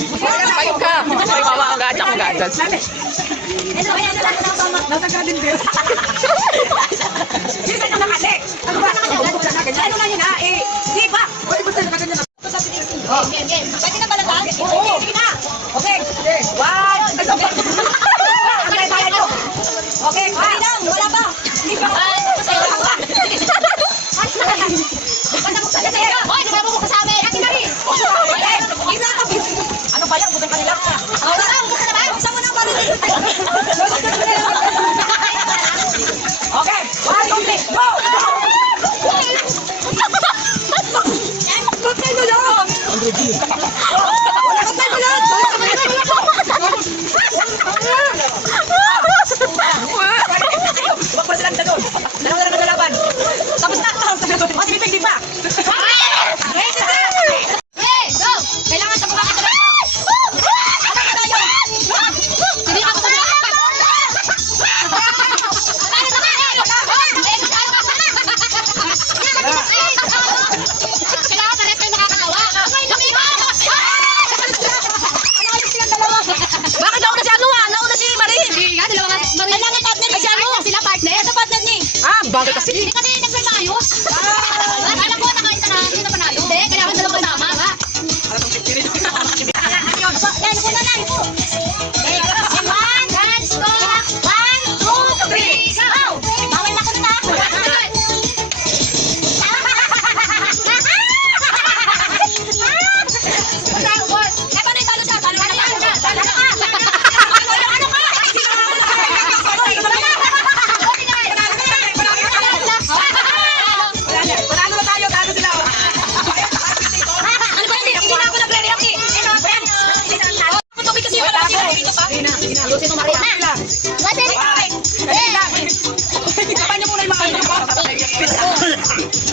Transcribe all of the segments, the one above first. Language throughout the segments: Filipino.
Payo ka. May bawa ka gacha ko gacha. Nasa garden din. Bisa ka nakali. Ano ba ano na yun eh. Di ba? Pwede ba tayo nakaganyan? Pwede na pala ba? Oo. Sige na. Okay. One. Okay, kaya nyo. Okay, kaya lang. Wala pa. Hindi pa. Basta mo sa'yo. Hoy, di ba mo sa amin? Akin na rin. Ano ba yan? Bukan kanila. Wala lang. Bukan na ba? Buksan mo na para. Okay. One, two, three. Go! Buksan mo lang. Buksan mo lang. Huwag pa silang doon. Dalawa na nagalaban. Tapos na. O, sige, hindi pa. Hey, go! Kailangan sa mga kita. Ano ka tayo? Hindi ako sa mga. Kailangan pares kayo nakakatawa. Bakit ako na si ano ah? Nauna si Marie. Hindi nga, dalawa nga. Kailangan partner ni si ano? Sila partner? Ito partner ni. Ah, bakit kasi? Hindi kasi nagsamayos. Alam ko, nakaisa na. Hindi na panalo. Hindi, kailangan dalawa kasama. Yan, po na lang. One, hands go. 1, 2, 3, go! Bawal na ko na.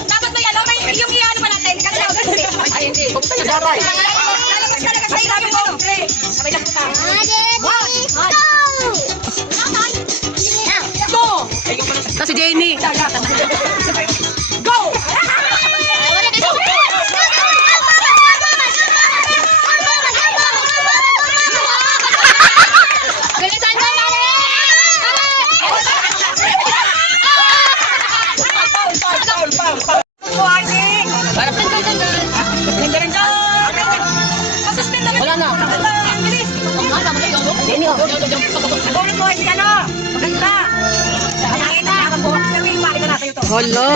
Dapat may ano, may yung iano pa natin. Kasi ay hindi. Daray. Lalabas ka na kasi ilalim mo. Sabay lang kita. Go! Kasi Jenny. Go! Wala na. Jenny, oh. Bonus mo si ano? Maganda. Nakita. Makita natin ito. Hala.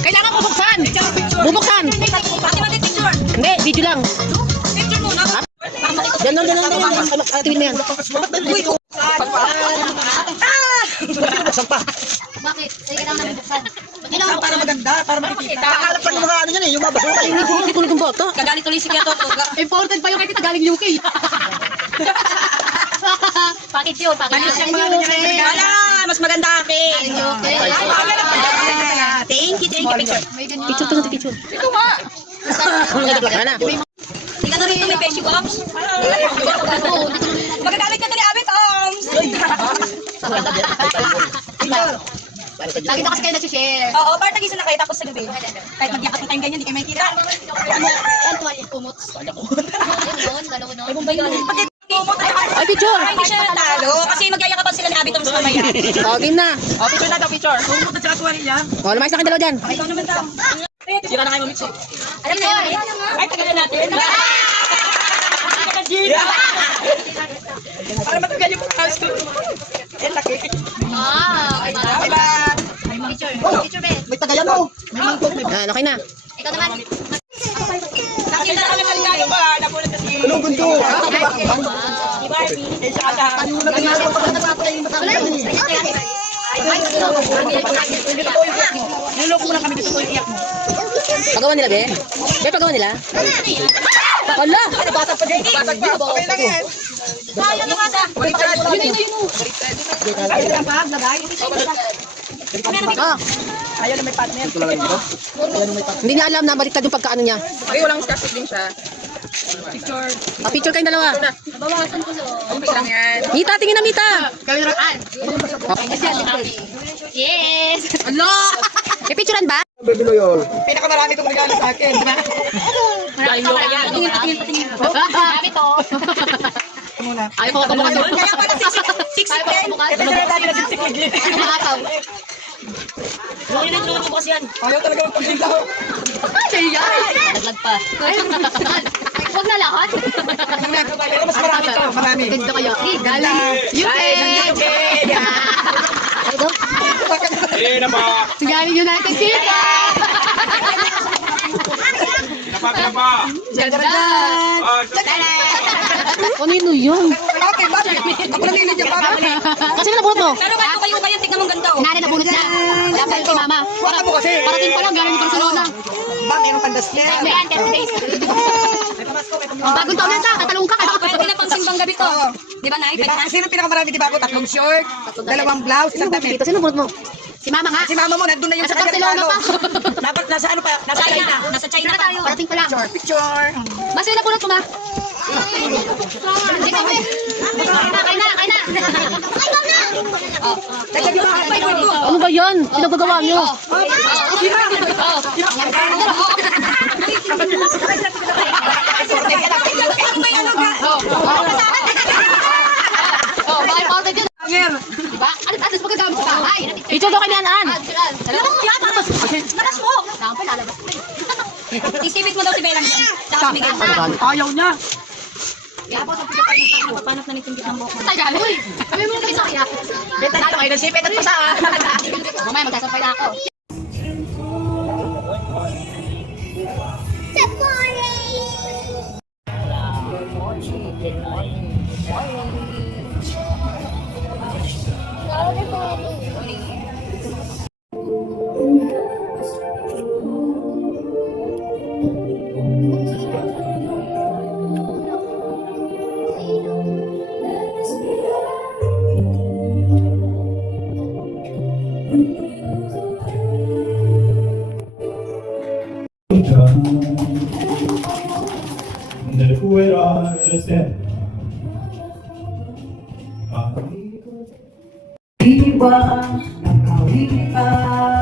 Kailangan ko buksan. Bubuksan. Pati mali picture. Hindi, video lang. Picture muna. Ganon. Tingin mo yan. Sampa. Bakit? Kailangan namin buksan. Para maganda, para makikita. Kakalap pa yung mga ano yan eh, yung mga basura. Hindi ko ng boto. Kagalit tuloy si Kiato. Important pa yung kay kita galing UK. Pakit yun. Wala, mas maganda akin. Thank you, picture. Picture to natin, picture. Ito nga. Wala na. Hindi ka naman ito may pesyo arms. Magagalit ka na ni Abit arms. Lagi na kasi kayo nag-share. Oo, parang nag-isa na kayo tapos sa gabi. Kahit magyakap na tayong ganyan, hindi kayo makikita. Yan, tuwalya, kumot. Ay, bumbay na. Ay, picture. Ay, hindi siya natalo. Kasi magyayakapan sila ni Abit arms mamaya. O, game na. Oh, picture na daw, picture. Kumot at saka tuwari niya. O, lumayas na kayo dalawa dyan. Ikaw naman daw. Sira na kayo mamiksi. Alam na yun. Ay, tagalan natin. Para matagal yung pagkakas ko. Eh, laki. May tagayan mo. May mangkot. Yan, okay na. Ikaw naman. Nakita na kami sa ligado ba? Napunod kasi. Anong gundo? Di Barbie. Eh, siya ka. Niloko mo lang kami dito ko iiyak mo. Pagawa nila, Ben? Ben, pagawa nila? Hala! Bata pa din. Bata pa. Okay lang yan. Sayang na bata. Ah, Ayaw na may partner. hindi niya alam na baliktad yung pagkaano niya. Ay, walang status din siya. Picture. Ah, picture kayong dalawa. Bawasan ko so. Okay lang yan. Mita, tingin na, Mita. Yes. Hala! May picturean ba? Baby Loyol. Pinakamarami itong regalo sa akin. Tingin. Sabi to. muna. Ayaw ko ka bukas. Kaya pala Ayaw ko ka bukas. Ito na dati nagsisiklig. Nakakaw. Ayaw talaga magpaglindaw. Ay, naglag pa. Huwag na lahat. Pero mas marami to. Marami. Ganda kayo. Galing. UK! Eh, na ba? Galing United Kingdom! Napapila. Ganda! Ah, Ano yun? Bakit? Bakit? Ako lang nilid niya pa. Kasi nabunot mo. Pero ba't kayo ba yan? Tignan mo ganda, oh. Kunwari nabunot niya. Wala pa yung kay mama. Wala mo kasi. Parating pa lang, galing ng Barcelona. Ba, mayroong pandas niya. Ayan, 10 days. Bagong taon na sa, katalong ka. Pwede na pang simbang gabi to. Di ba, Nay? Di Pwede ba? na. Sino pinakamarami? Di ba ako? 3 short, 2 blouse, isang damit. Sino bunot mo? Si mama nga. Si mama mo, nandun na yung Nasa sa kanya Barcelona regalo. pa. Dapat nasa ano pa? Nasa China. Nasa China tayo. Parating pa lang. Picture. Mas yun na bunot mo ma. Kain na, kain na. Ano ba yan? Pinagagawa niyo? Oh, bakit pa yun? Diba? At least magagamit sa bahay. Ito daw kailangan. Alam mo yan, malas mo. Saan pa lalabas? Isipit mo daw si Belang dyan. Tsaka si Miguel. Ayaw niya. Paano na nitindit ng buhok mo? Ay, gano'n. Kami mo kayo sa kaya. Beta dito kayo, nasipit at pasa. Mamaya magsasampay na ako. 늘 후회를 세 Iwan ng kawitan.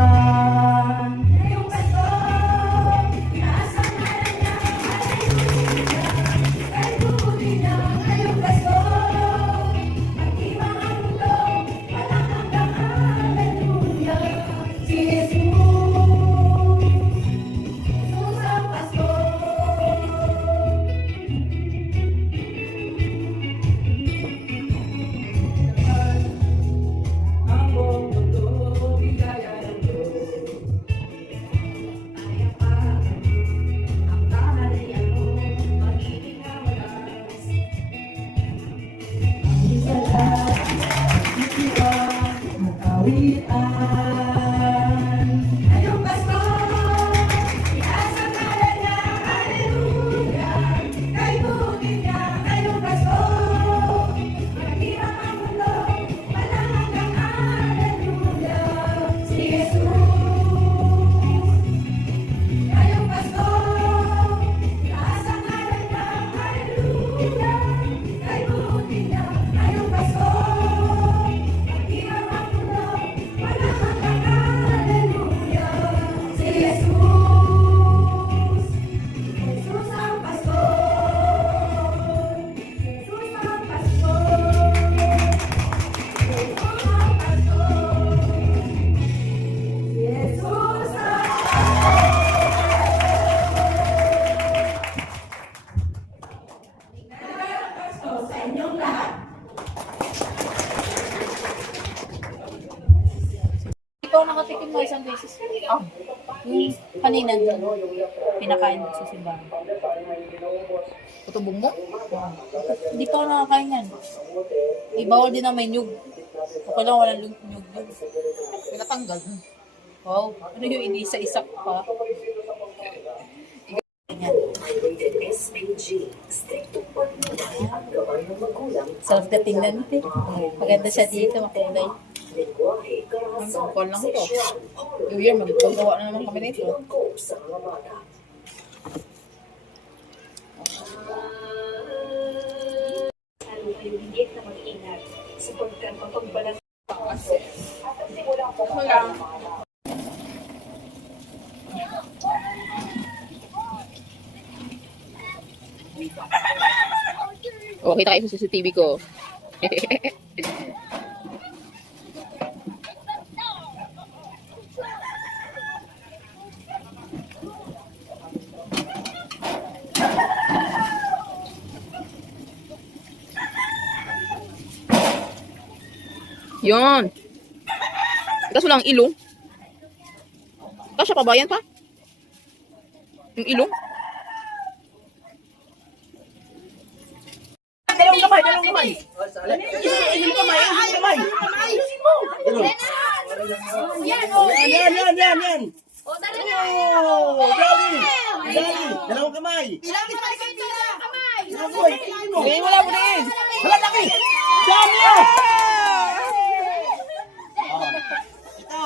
Ikaw nakatikim mo isang beses. Yung kanina doon, pinakain mo sa simbahan. Kutubong mo? Hindi pa ako nakakain yan. Ibawal din na may nyug. Okay lang walang nyug yun. Pinatanggal. Wow, ano yung inisa-isa pa? Sarap na tingnan ito. Maganda siya dito, makulay. Ang call lang ito. New Year, magagawa na naman kami nito. Oh, kita kayo sa CCTV ko. Yon. Tapos walang ilong. Kasya pa ba yan pa? Yung ilong? Dalawang kamay, dalawang kamay. Yung kamay, yung kamay. Yan. Oh, dali. Dalawang kamay. Hindi, wala mo din. Wala, laki. Dami oh. Ito.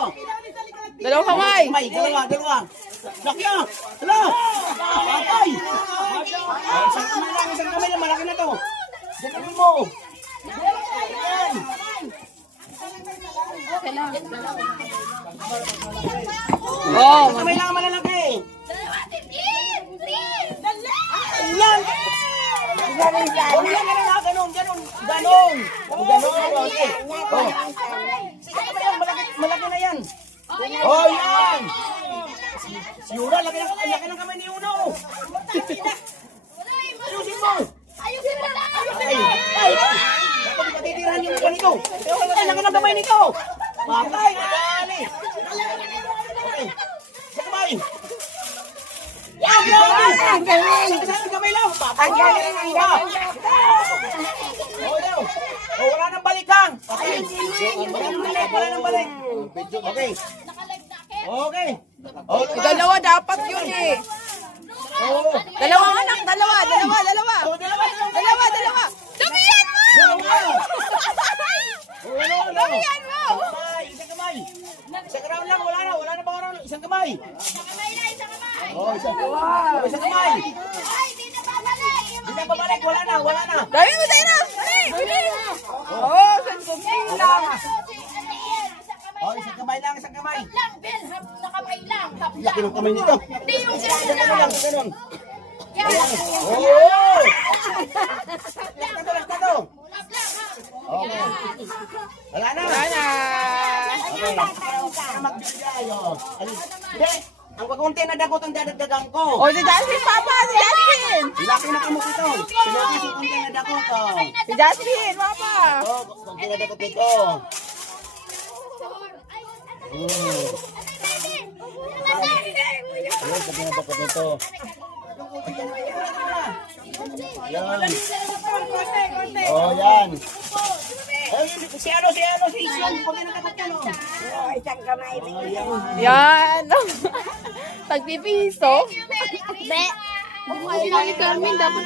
Dalawang kamay. Dalawa. Laki ah. Hala. Patay. Isang kamay lang, malaki na to. Dalawa mo. Yan. Oh, Kamay lang ang malalaki. Yan. Ganon. Okay. Oh. Sige, malaki na yan. Oh, yan. Si Una, laki ng kamay ni Uno. Ayusin mo. Ay. Dapat matitirahan yung kamay nito. Ay, laki ng kamay nito. Patay. Dali. Okay. Sa kamay. Yan. Sa kamay lang. Patay. Oh, wala nang balikan. Okay. Wala nang balik. Okay. Okay. Oh, dalawa dapat yun eh. Oh. Dalawa anak, dalawa. Oh, dalawa. Damihan mo! Dalawa. Oh, Damihan mo! Isang kamay. Isang round lang, wala na bang round? Isang kamay. Oh, isang kamay. Hindi na babalik, wala na. Dami mo sa'yo na! Dali! Oh, saan lang? Oh, isang kamay lang, isang kamay. Nakamay lang. Laki ng kamay nito. Hindi yung sila Ganun. Yan. Oh! Lakto. Okay. Wala na. Okay. Magbigay, oh. Hindi. Ang kakunti na dagot ang dadagdagan ko. Oh, si Jasmine, Papa! Si Jasmine! Laki na kamukha ito. Sinuwi si kunti na dagot, oh. Si Jasmine, Papa! Oh, kunti na dagot ito. Ayan, kunti na dagot ito. Yan. Oh, yan. Si Isyon, kunti na dagot yan, oh. Oh, yan. Yan! Pagpipiso? Be. Bumalik kami dapat